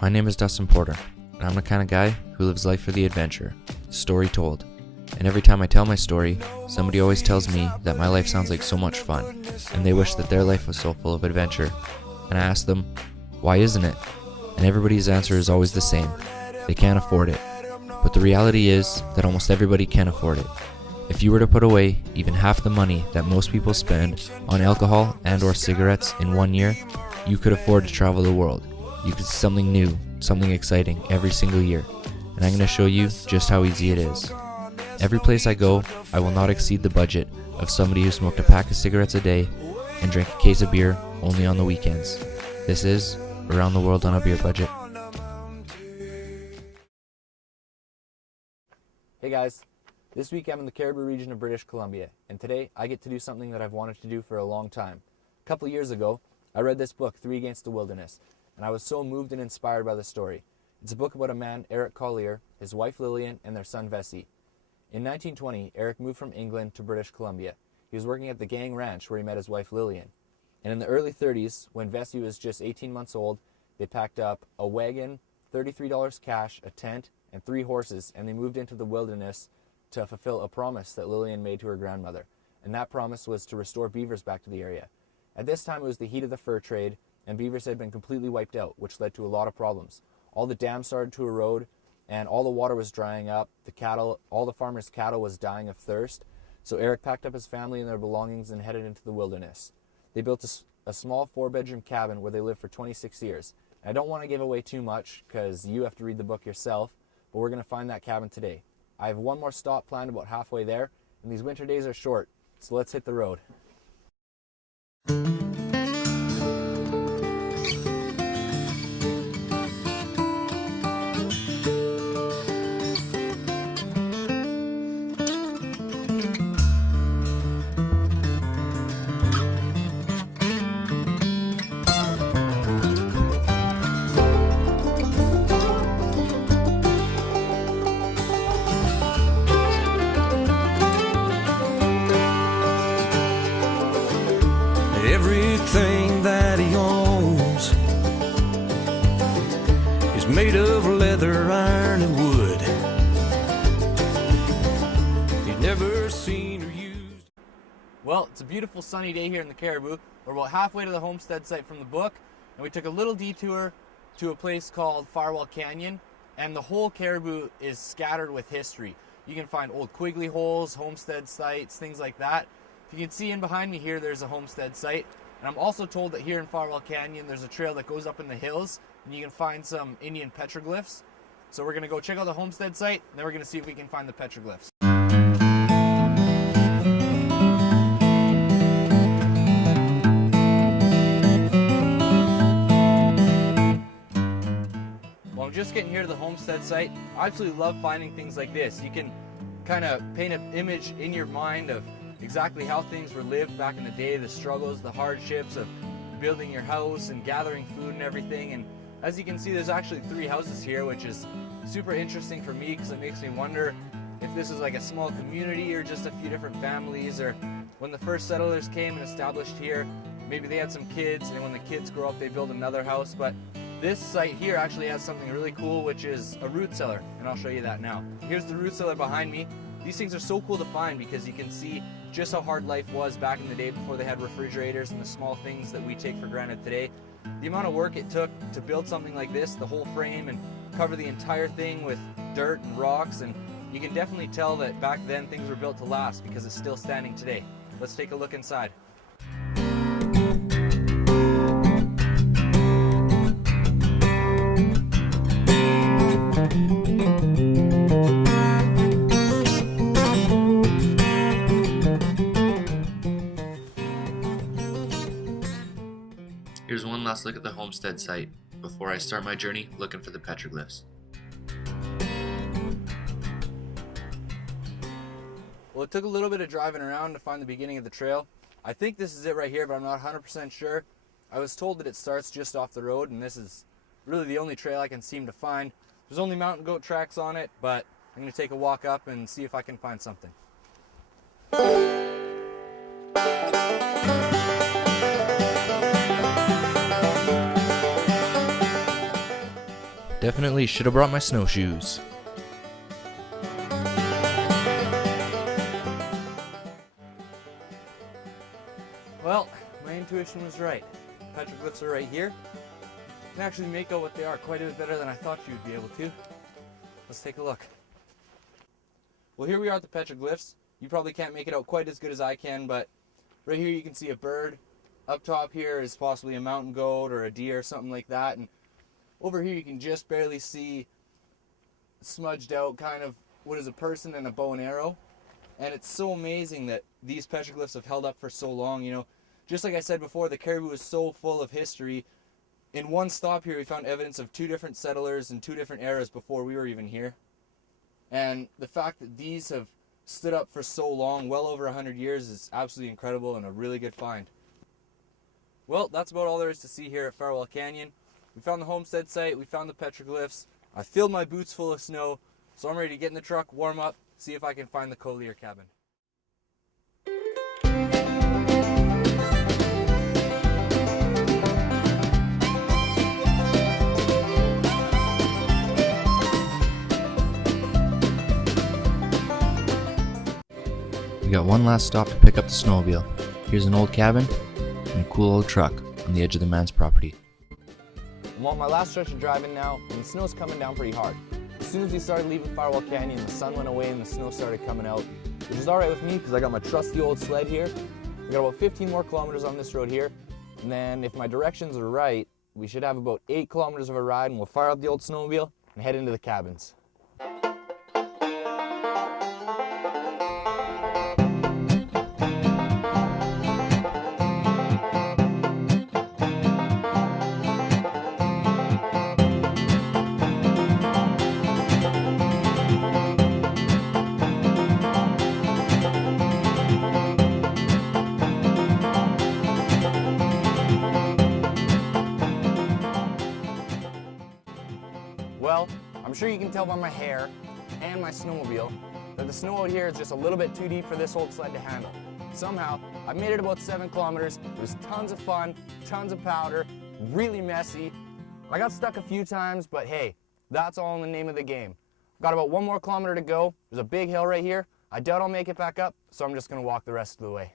My name is Dustin Porter, and I'm the kind of guy who lives life for the adventure, story told. And every time I tell my story, somebody always tells me that my life sounds like so much fun, and they wish that their life was so full of adventure. And I ask them, why isn't it? And everybody's answer is always the same: they can't afford it. But the reality is that almost everybody can afford it. If you were to put away even half the money that most people spend on alcohol and or cigarettes in 1 year, you could afford to travel the world. You could see something new, something exciting every single year. And I'm going to show you just how easy it is. Every place I go, I will not exceed the budget of somebody who smoked a pack of cigarettes a day and drank a case of beer only on the weekends. This is Around the World on a Beer Budget. Hey guys, this week I'm in the Cariboo region of British Columbia, and today I get to do something that I've wanted to do for a long time. A couple years ago, I read this book, Three Against the Wilderness, and I was so moved and inspired by the story. It's a book about a man, Eric Collier, his wife Lillian, and their son Vesey. In 1920, Eric moved from England to British Columbia. He was working at the Gang Ranch where he met his wife Lillian. And in the early 30s, when Vesey was just 18 months old, they packed up a wagon, $33 cash, a tent, and 3 horses, and they moved into the wilderness to fulfill a promise that Lillian made to her grandmother. And that promise was to restore beavers back to the area. At this time, it was the heat of the fur trade, and beavers had been completely wiped out, which led to a lot of problems. All the dams started to erode, and all the water was drying up. All the farmers' cattle was dying of thirst. So Eric packed up his family and their belongings and headed into the wilderness. They built a small 4-bedroom cabin where they lived for 26 years. I don't want to give away too much because you have to read the book yourself, but we're going to find that cabin today. I have one more stop planned about halfway there, and these winter days are short, so let's hit the road. Everything that he owns is made of leather, iron, and wood. He's never seen or used. Well, it's a beautiful sunny day here in the Cariboo. We're about halfway to the homestead site from the book, and we took a little detour to a place called Firewall Canyon, and the whole Cariboo is scattered with history. You can find old Quigley holes, homestead sites, things like that. If you can see in behind me here, there's a homestead site. And I'm also told that here in Firewall Canyon, there's a trail that goes up in the hills, and you can find some Indian petroglyphs. So we're going to go check out the homestead site, and then we're going to see if we can find the petroglyphs. Well, I'm just getting here to the homestead site. I absolutely love finding things like this. You can kind of paint an image in your mind of exactly how things were lived back in the day, the struggles, the hardships of building your house and gathering food and everything. And as you can see, there's actually 3 houses here, which is super interesting for me because it makes me wonder if this is like a small community or just a few different families, or when the first settlers came and established here, maybe they had some kids, and when the kids grow up they build another house. But this site here actually has something really cool, which is a root cellar, and I'll show you that now. Here's the root cellar behind me. These things are so cool to find because you can see just how hard life was back in the day before they had refrigerators and the small things that we take for granted today. The amount of work it took to build something like this, the whole frame, and cover the entire thing with dirt and rocks, and you can definitely tell that back then things were built to last because it's still standing today. Let's take a look inside. Here's one last look at the homestead site before I start my journey looking for the petroglyphs. Well, it took a little bit of driving around to find the beginning of the trail. I think this is it right here, but I'm not 100% sure. I was told that it starts just off the road, and this is really the only trail I can seem to find. There's only mountain goat tracks on it, but I'm going to take a walk up and see if I can find something. Definitely should have brought my snowshoes. Well, my intuition was right. Petroglyphs are right here. You can actually make out what they are quite a bit better than I thought you'd be able to. Let's take a look. Well, here we are at the petroglyphs. You probably can't make it out quite as good as I can, but right here you can see a bird. Up top here is possibly a mountain goat or a deer or something like that. And over here you can just barely see smudged out kind of what is a person and a bow and arrow. And it's so amazing that these petroglyphs have held up for so long. You know, just like I said before, the Caribou is so full of history. In one stop here, we found evidence of 2 different settlers in 2 different eras before we were even here. And the fact that these have stood up for so long, well over 100 years, is absolutely incredible and a really good find. Well, that's about all there is to see here at Farwell Canyon. We found the homestead site, we found the petroglyphs. I filled my boots full of snow, so I'm ready to get in the truck, warm up, see if I can find the Collier cabin. We got one last stop to pick up the snowmobile. Here's an old cabin and a cool old truck on the edge of the man's property. I'm on my last stretch of driving now, and the snow's coming down pretty hard. As soon as we started leaving Farwell Canyon, the sun went away and the snow started coming out, which is alright with me because I got my trusty old sled here. We got about 15 more kilometers on this road here, and then if my directions are right, we should have about 8 kilometers of a ride, and we'll fire up the old snowmobile and head into the cabins. Well, I'm sure you can tell by my hair and my snowmobile that the snow out here is just a little bit too deep for this old sled to handle. Somehow, I made it about 7 kilometers. It was tons of fun, tons of powder, really messy. I got stuck a few times, but hey, that's all in the name of the game. Got about 1 more kilometer to go. There's a big hill right here. I doubt I'll make it back up, so I'm just gonna walk the rest of the way.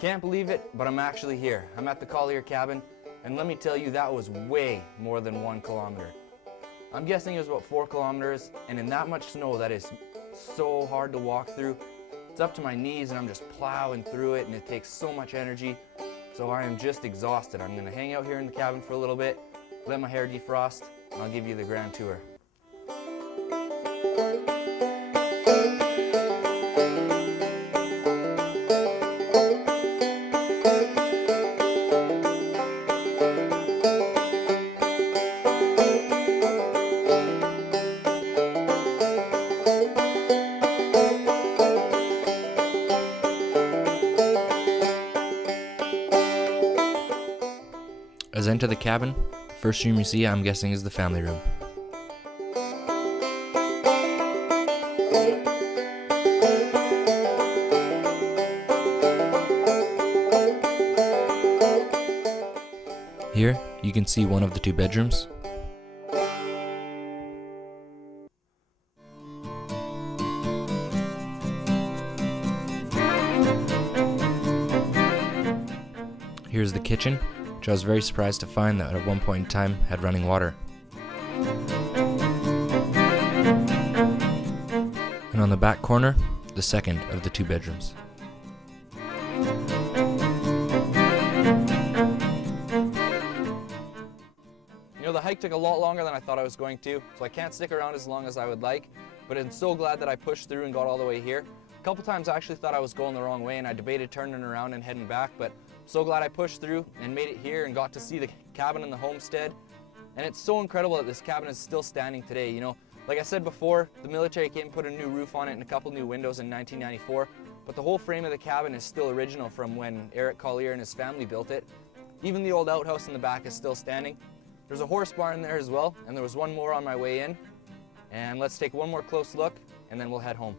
Can't believe it, but I'm actually here. I'm at the Collier cabin, and let me tell you, that was way more than 1 kilometer. I'm guessing it was about 4 kilometers, and in that much snow, that is so hard to walk through. It's up to my knees, and I'm just plowing through it, and it takes so much energy. So I am just exhausted. I'm gonna hang out here in the cabin for a little bit, let my hair defrost, and I'll give you the grand tour. As I enter the cabin, the first room you see, I'm guessing, is the family room. Here, you can see one of the 2 bedrooms. Here's the kitchen, which I was very surprised to find that at one point in time had running water. And on the back corner, the second of the 2 bedrooms. You know, the hike took a lot longer than I thought I was going to, so I can't stick around as long as I would like, but I'm so glad that I pushed through and got all the way here. A couple times I actually thought I was going the wrong way and I debated turning around and heading back, but I'm so glad I pushed through and made it here and got to see the cabin and the homestead. And it's so incredible that this cabin is still standing today. You know, like I said before, the military came and put a new roof on it and a couple new windows in 1994, but the whole frame of the cabin is still original from when Eric Collier and his family built it. Even the old outhouse in the back is still standing. There's a horse barn there as well, and there was one more on my way in. And let's take one more close look, and then we'll head home.